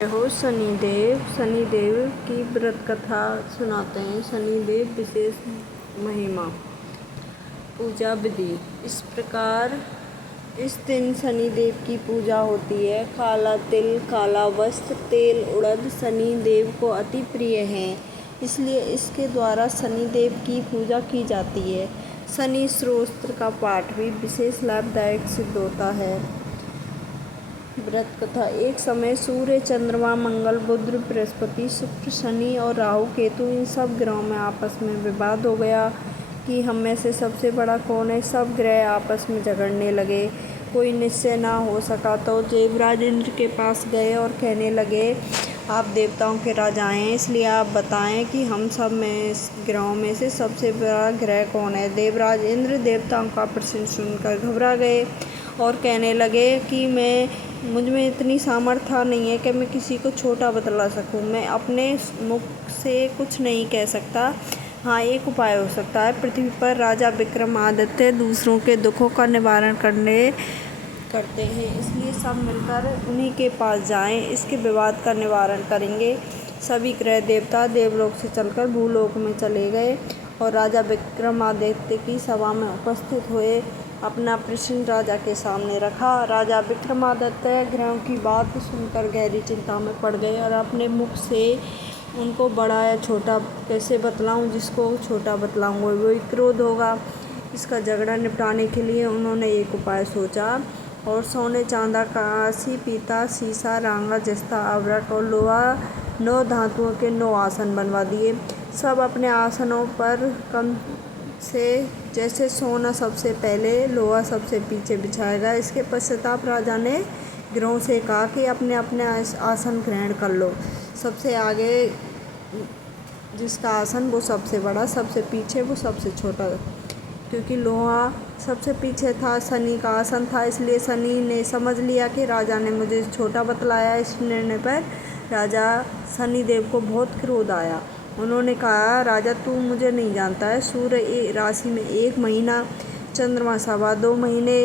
हो शनिदेव की व्रत कथा सुनाते हैं। शनिदेव विशेष महिमा। पूजा विधि इस प्रकार। इस दिन शनिदेव की पूजा होती है। काला तिल, काला वस्त्र, तेल, उड़द शनिदेव को अति प्रिय हैं, इसलिए इसके द्वारा शनिदेव की पूजा की जाती है। शनि स्तोत्र का पाठ भी विशेष लाभदायक सिद्ध होता है। व्रत कथा। एक समय सूर्य, चंद्रमा, मंगल, बुध, बृहस्पति, शुक्र, शनि और राहु केतु इन सब ग्रहों में आपस में विवाद हो गया कि हम में से सबसे बड़ा कौन है। सब ग्रह आपस में झगड़ने लगे। कोई निश्चय ना हो सका तो देवराज इंद्र के पास गए और कहने लगे, आप देवताओं के राजा हैं, इसलिए आप बताएं कि हम सब में ग्रहों में से सबसे बड़ा ग्रह कौन है। देवराज इंद्र देवताओं का प्रश्न सुनकर घबरा गए और कहने लगे कि मुझ में इतनी सामर्थ्य नहीं है कि मैं किसी को छोटा बतला सकूं। मैं अपने मुख से कुछ नहीं कह सकता। हाँ, एक उपाय हो सकता है। पृथ्वी पर राजा विक्रमादित्य दूसरों के दुखों का निवारण करते हैं, इसलिए सब मिलकर उन्हीं के पास जाएं, इसके विवाद का निवारण करेंगे। सभी ग्रह देवता देवलोक से चलकर भूलोक में चले गए और राजा विक्रमादित्य की सभा में उपस्थित हुए। अपना प्रश्न राजा के सामने रखा। राजा विक्रमादित्य ग्रहों की बात सुनकर गहरी चिंता में पड़ गए और अपने मुख से उनको बड़ा या छोटा कैसे बतलाऊं। जिसको छोटा बतलाऊंगा वही क्रोध होगा। इसका झगड़ा निपटाने के लिए उन्होंने एक उपाय सोचा और सोने, चांदा, कांसी, पीतल, सीसा, रांगा, जस्ता, अभ्रक और लोहा 9 धातुओं के 9 आसन बनवा दिए। सब अपने आसनों पर कम से जैसे सोना सबसे पहले, लोहा सबसे पीछे बिछाएगा। इसके पश्चाताप राजा ने ग्रहों से कहा कि अपने अपने आसन ग्रहण कर लो। सबसे आगे जिसका आसन वो सबसे बड़ा, सबसे पीछे वो सबसे छोटा। क्योंकि लोहा सबसे पीछे था, शनि का आसन था, इसलिए शनि ने समझ लिया कि राजा ने मुझे छोटा बतलाया। इस निर्णय पर राजा शनिदेव को बहुत क्रोध आया। उन्होंने कहा, राजा तू मुझे नहीं जानता है। सूर्य राशि में 1 महीना, चंद्रमा 2.25 महीने,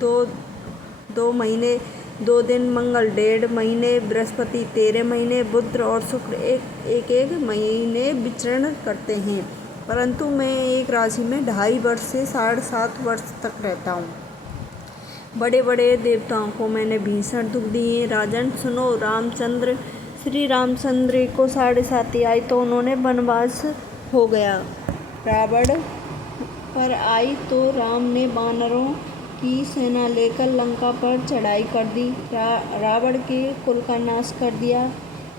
2 महीने 2 दिन, मंगल 1.5 महीने, बृहस्पति 13 महीने, बुध और शुक्र एक महीने विचरण करते हैं, परंतु मैं एक राशि में 2.5 वर्ष से 7.5 वर्ष तक रहता हूँ। बड़े बड़े देवताओं को मैंने भीषण दुख दिए। राजन सुनो, श्री रामचंद्र को 7.5 आई तो उन्होंने वनवास हो गया। रावण पर आई तो राम ने वानरों की सेना लेकर लंका पर चढ़ाई कर दी, रावण के कुल का नाश कर दिया।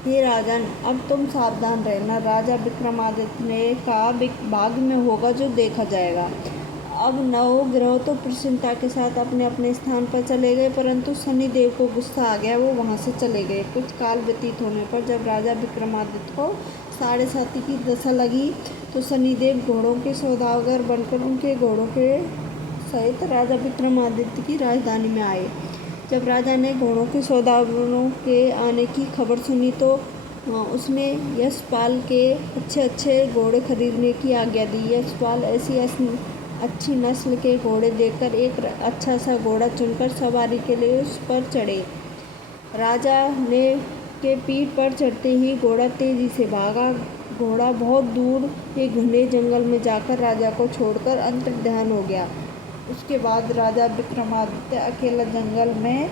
हे राजन, अब तुम सावधान रहना। राजा विक्रमादित्य ने कहा, भाग्य में होगा जो देखा जाएगा। अब 9 ग्रह तो प्रसन्नता के साथ अपने अपने स्थान पर चले गए, परंतु शनिदेव को गुस्सा आ गया, वो वहाँ से चले गए। कुछ काल व्यतीत होने पर जब राजा विक्रमादित्य को 7.5 की दशा लगी तो शनिदेव घोड़ों के सौदागर बनकर उनके घोड़ों के सहित राजा विक्रमादित्य की राजधानी में आए। जब राजा ने घोड़ों के सौदागरों के आने की खबर सुनी तो उसने यशपाल के अच्छे घोड़े खरीदने की आज्ञा दी। यशपाल ऐसी अच्छी नस्ल के घोड़े देखकर एक अच्छा सा घोड़ा चुनकर सवारी के लिए उस पर चढ़े। राजा ने के पीठ पर चढ़ते ही घोड़ा तेजी से भागा। घोड़ा बहुत दूर एक घने जंगल में जाकर राजा को छोड़कर अंतर्ध्यान हो गया। उसके बाद राजा विक्रमादित्य अकेला जंगल में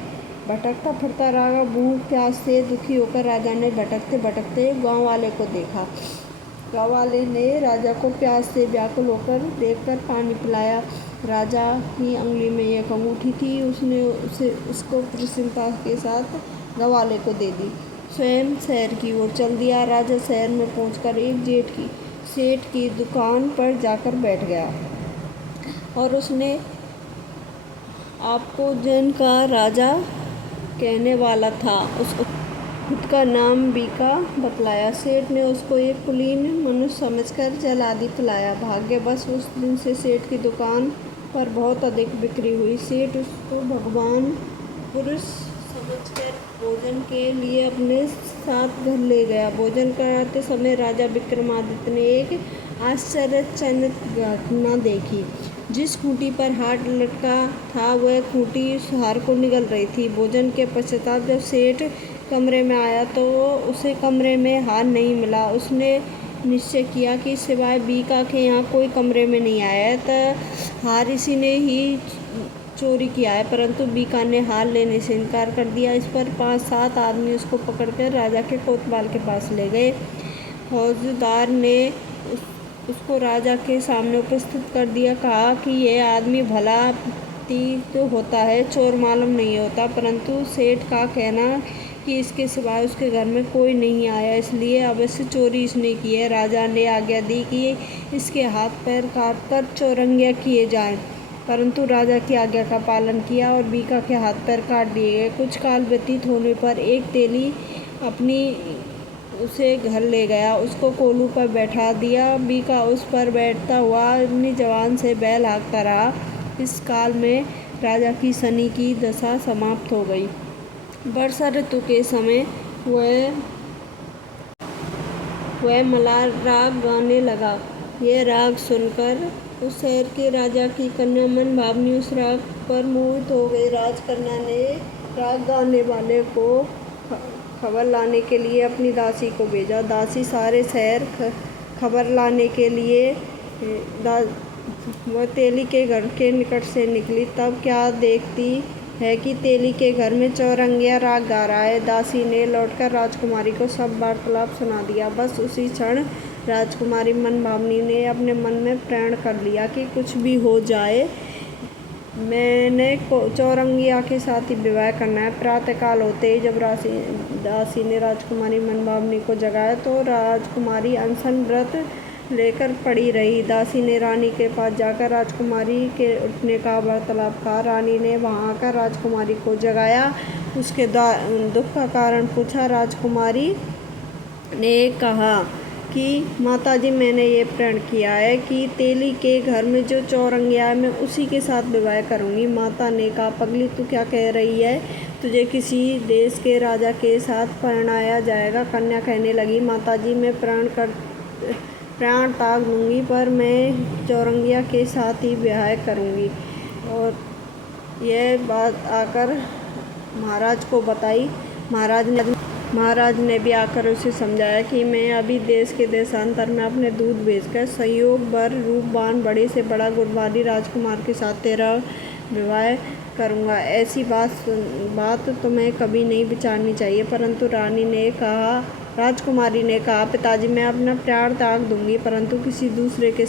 भटकता फिरता रहा। भूख प्यास से दुखी होकर राजा ने भटकते भटकते गाँव वाले को देखा। गाँव वाले ने राजा को प्यास से व्याकुल होकर देखकर पानी पिलाया। राजा की अंगुली में एक अंगूठी थी, उसने उसको प्रसन्नता के साथ गाँव वाले को दे दी। स्वयं शहर की ओर चल दिया। राजा शहर में पहुंचकर एक सेठ की दुकान पर जाकर बैठ गया और उसने आपको जन का राजा कहने वाला था, उसको खुद का नाम बीका बतलाया। सेठ ने उसको एक कुलीन मनुष्य समझकर जल आदि पिलाया। भाग्यवश उस दिन से सेठ की दुकान पर बहुत अधिक बिक्री हुई। सेठ उसको भगवान पुरुष समझकर भोजन के लिए अपने साथ घर ले गया। भोजन कराते समय राजा विक्रमादित्य ने एक आश्चर्यजनक घटना देखी। जिस खूंटी पर हाथ लटका था वह खूंटी उस हार को निगल रही थी। भोजन के पश्चात जब सेठ कमरे में आया तो उसे कमरे में हार नहीं मिला। उसने निश्चय किया कि सिवाय बीका के यहाँ कोई कमरे में नहीं आया है, तो हार इसी ने ही चोरी किया है। परंतु बीका ने हार लेने से इनकार कर दिया। इस पर 5-7 आदमी उसको पकड़कर राजा के कोतवाल के पास ले गए। फौजदार ने उसको राजा के सामने उपस्थित कर दिया। कहा कि यह आदमी भला तो होता है, चोर मालूम नहीं होता, परंतु सेठ का कहना कि इसके सिवाय उसके घर में कोई नहीं आया, इसलिए अवश्य चोरी इसने की है। राजा ने आज्ञा दी कि इसके हाथ पैर काटकर चौरंगिया किए जाएं, परंतु राजा की आज्ञा का पालन किया और बीका के हाथ पैर काट दिए गए। कुछ काल व्यतीत होने पर एक तेली उसे घर ले गया, उसको कोलू पर बैठा दिया। बीका उस पर बैठता हुआ अपनी जवान से बैल हाँकता रहा। इस काल में राजा की शनि की दशा समाप्त हो गई। वर्षा ऋतु के समय वह मलार राग गाने लगा। यह राग सुनकर उस शहर के राजा की कन्या मन भावनी उस राग पर मोहित हो गई। राजकन्या ने राग गाने वाले को खबर लाने के लिए अपनी दासी को भेजा। दासी सारे शहर खबर लाने के लिए वह तेली के घर के निकट से निकली। तब क्या देखती है कि तेली के घर में चौरंगिया राग गा रहा है। दासी ने लौटकर राजकुमारी को सब वार्तालाप सुना दिया। बस उसी क्षण राजकुमारी मन भावनी ने अपने मन में प्रण कर लिया कि कुछ भी हो जाए मैंने चौरंगिया के साथ ही विवाह करना है। प्रातःकाल होते ही जब दासी ने राजकुमारी मन भावनी को जगाया तो राजकुमारी अनशन व्रत लेकर पड़ी रही। दासी ने रानी के पास जाकर राजकुमारी के उठने का वार्तालाप कहा। रानी ने वहां आकर राजकुमारी को जगाया, उसके दुख का कारण पूछा। राजकुमारी ने कहा कि माताजी, मैंने ये प्रण किया है कि तेली के घर में जो चौरंगिया है मैं उसी के साथ विवाह करूंगी। माता ने कहा, पगली तू क्या कह रही है, तुझे किसी देश के राजा के साथ परणाया जाएगा। कन्या कहने लगी, माताजी मैं प्राण त्याग दूंगी, पर मैं चौरंगिया के साथ ही विवाह करूंगी। और यह बात आकर महाराज को बताई। महाराज ने भी आकर उसे समझाया कि मैं अभी देश के देशांतर में अपने दूत भेजकर संयोग बर रूपवान बड़े से बड़ा गुणवादी राजकुमार के साथ तेरा विवाह करूंगा। ऐसी बात तुम्हें कभी नहीं विचारनी चाहिए। परंतु राजकुमारी ने कहा, पिताजी मैं अपना प्राण त्याग दूंगी, परंतु किसी दूसरे के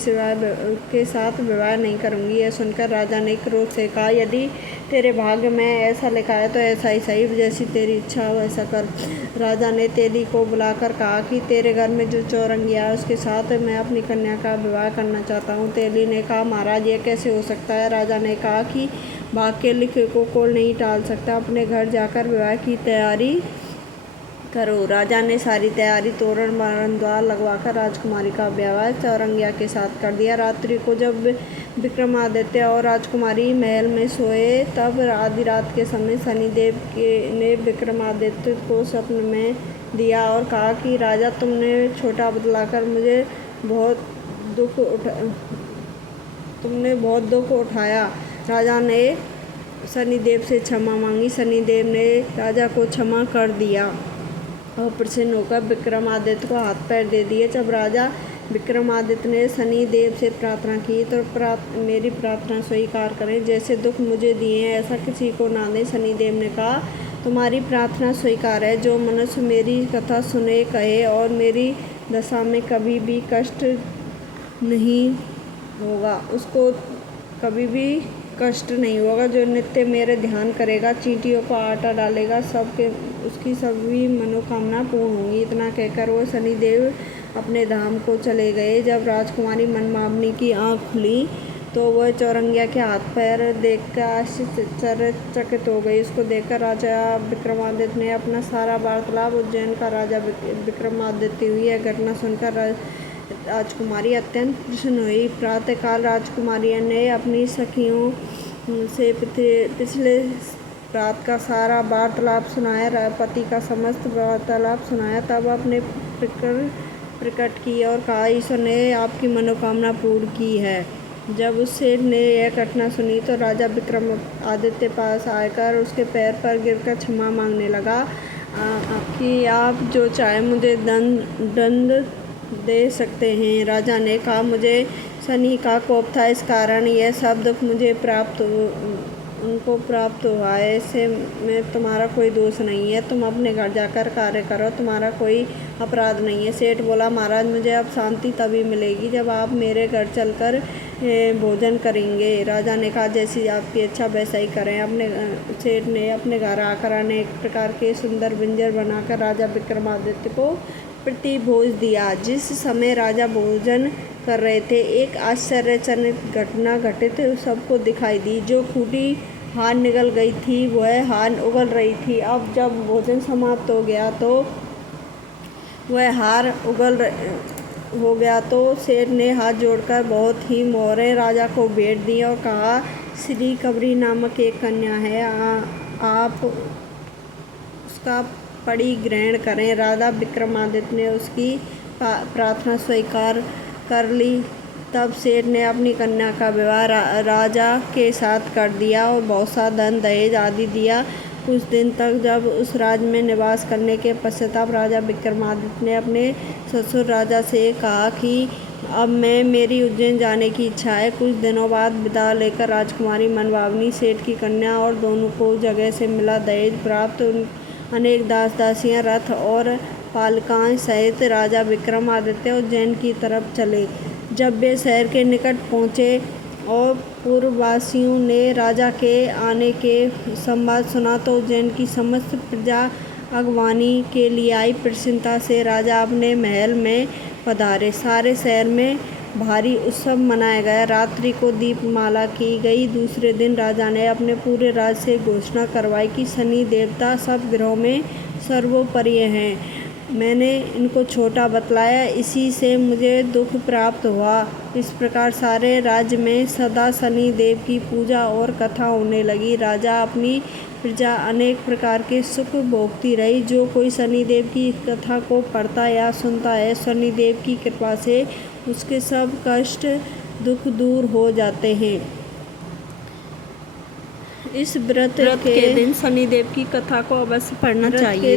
साथ विवाह नहीं करूंगी। यह सुनकर राजा ने क्रोध से कहा, यदि तेरे भाग्य में ऐसा लिखा है तो ऐसा ही सही, जैसी तेरी इच्छा हो ऐसा कर। राजा ने तेली को बुलाकर कहा कि तेरे घर में जो चौरंगिया है उसके साथ मैं अपनी कन्या का विवाह करना चाहता हूँ। तेली ने कहा, महाराज यह कैसे हो सकता है। राजा ने कहा कि भाग्य के लिखे को कोई नहीं टाल सकता, अपने घर जाकर विवाह की तैयारी करो। राजा ने सारी तैयारी तोरण द्वार लगवाकर राजकुमारी का विवाह चौरंगिया के साथ कर दिया। रात्रि को जब विक्रमादित्य और राजकुमारी महल में सोए तब आधी रात के समय शनिदेव ने विक्रमादित्य को स्वप्न में दिया और कहा कि राजा तुमने छोटा बतलाकर मुझे बहुत दुख उठाया। राजा ने शनिदेव से क्षमा मांगी। शनिदेव ने राजा को क्षमा कर दिया और प्रसन्न होकर विक्रमादित्य को हाथ पैर दे दिए। जब राजा विक्रमादित्य ने शनिदेव से प्रार्थना की तो मेरी प्रार्थना स्वीकार करें, जैसे दुख मुझे दिए हैं ऐसा किसी को ना दें। शनिदेव ने कहा, तुम्हारी प्रार्थना स्वीकार है। जो मनुष्य मेरी कथा सुने, कहे और मेरी दशा में कभी भी कष्ट नहीं होगा, उसको कभी भी कष्ट नहीं होगा। जो नित्य मेरे ध्यान करेगा, चींटियों को आटा डालेगा, उसकी सभी मनोकामना पूर्ण होंगी। इतना कहकर वो शनिदेव अपने धाम को चले गए। जब राजकुमारी मनभावनी की आँख खुली तो वह चौरंगिया के हाथ पैर देखकर आश्चर्यचकित हो गई। उसको देखकर राजा विक्रमादित्य ने अपना सारा वार्तालाप उज्जैन का राजा विक्रमादित्य हुई। यह घटना सुनकर राजकुमारी अत्यंत प्रसन्न हुई। प्रातःकाल राजकुमारी ने अपनी सखियों से पिछले रात का सारा वार्तालाप सुनाया, पति का समस्त वार्तालाप सुनाया। तब अपने प्रकट की और कहा, ईश्वर ने आपकी मनोकामना पूर्ण की है। जब उस सेठ ने यह घटना सुनी तो राजा विक्रमादित्य पास आकर उसके पैर पर गिरकर क्षमा मांगने लगा। कि आप जो चाहे मुझे दंड दे सकते हैं। राजा ने कहा, मुझे शनि का कोप था, इस कारण यह सब दुख मुझे उनको प्राप्त हुआ है। इससे में तुम्हारा कोई दोष नहीं है, तुम अपने घर जाकर कार्य करो, तुम्हारा कोई अपराध नहीं है। सेठ बोला, महाराज मुझे अब शांति तभी मिलेगी जब आप मेरे घर चलकर भोजन करेंगे। राजा ने कहा, जैसी आपकी इच्छा वैसा ही करें। सेठ ने अपने घर आकर अनेक प्रकार के सुंदर व्यंजन बनाकर राजा विक्रमादित्य को प्रतिभोज दिया। जिस समय राजा भोजन कर रहे थे, एक आश्चर्यजनक घटना घटित सबको दिखाई दी। जो फूटी हार निकल गई थी, वह हार उगल रही थी। अब जब भोजन समाप्त हो गया तो वह हार हो गया तो सेठ ने हाथ जोड़कर बहुत ही मोहरें राजा को भेंट दी और कहा, श्री कबरी नामक एक कन्या है, आप उसका पड़ी ग्रहण करें। राजा विक्रमादित्य ने उसकी प्रार्थना स्वीकार कर ली। तब सेठ ने अपनी कन्या का विवाह राजा के साथ कर दिया और बहुत सा धन दहेज आदि दिया। कुछ दिन तक जब उस राज्य में निवास करने के पश्चाताप राजा विक्रमादित्य ने अपने ससुर राजा से कहा कि अब मेरी उज्जैन जाने की इच्छा है। कुछ दिनों बाद विदा लेकर राजकुमारी मनभावनी सेठ की कन्या और दोनों को जगह से मिला दहेज प्राप्त अनेक दास दासियां रथ और पालिकाएं सहित राजा विक्रमादित्य उज्जैन की तरफ चले। जब वे शहर के निकट पहुँचे और पूर्ववासियों ने राजा के आने के संवाद सुना तो उज्जैन की समस्त प्रजा अगवानी के लिए आई। प्रसन्नता से राजा अपने महल में पधारे। सारे शहर में भारी उत्सव मनाया गया। रात्रि को दीपमाला की गई। दूसरे दिन राजा ने अपने पूरे राज्य से घोषणा करवाई कि शनि देवता सब ग्रहों में सर्वोपरि हैं। मैंने इनको छोटा बतलाया, इसी से मुझे दुख प्राप्त हुआ। इस प्रकार सारे राज्य में सदा शनि देव की पूजा और कथा होने लगी। राजा अपनी प्रजा अनेक प्रकार के सुख भोगती रही। जो कोई शनि देव की कथा को पढ़ता या सुनता है, शनि देव की कृपा से उसके सब कष्ट दुख दूर हो जाते हैं। इस व्रत के दिन शनि देव की कथा को अवश्य पढ़ना चाहिए।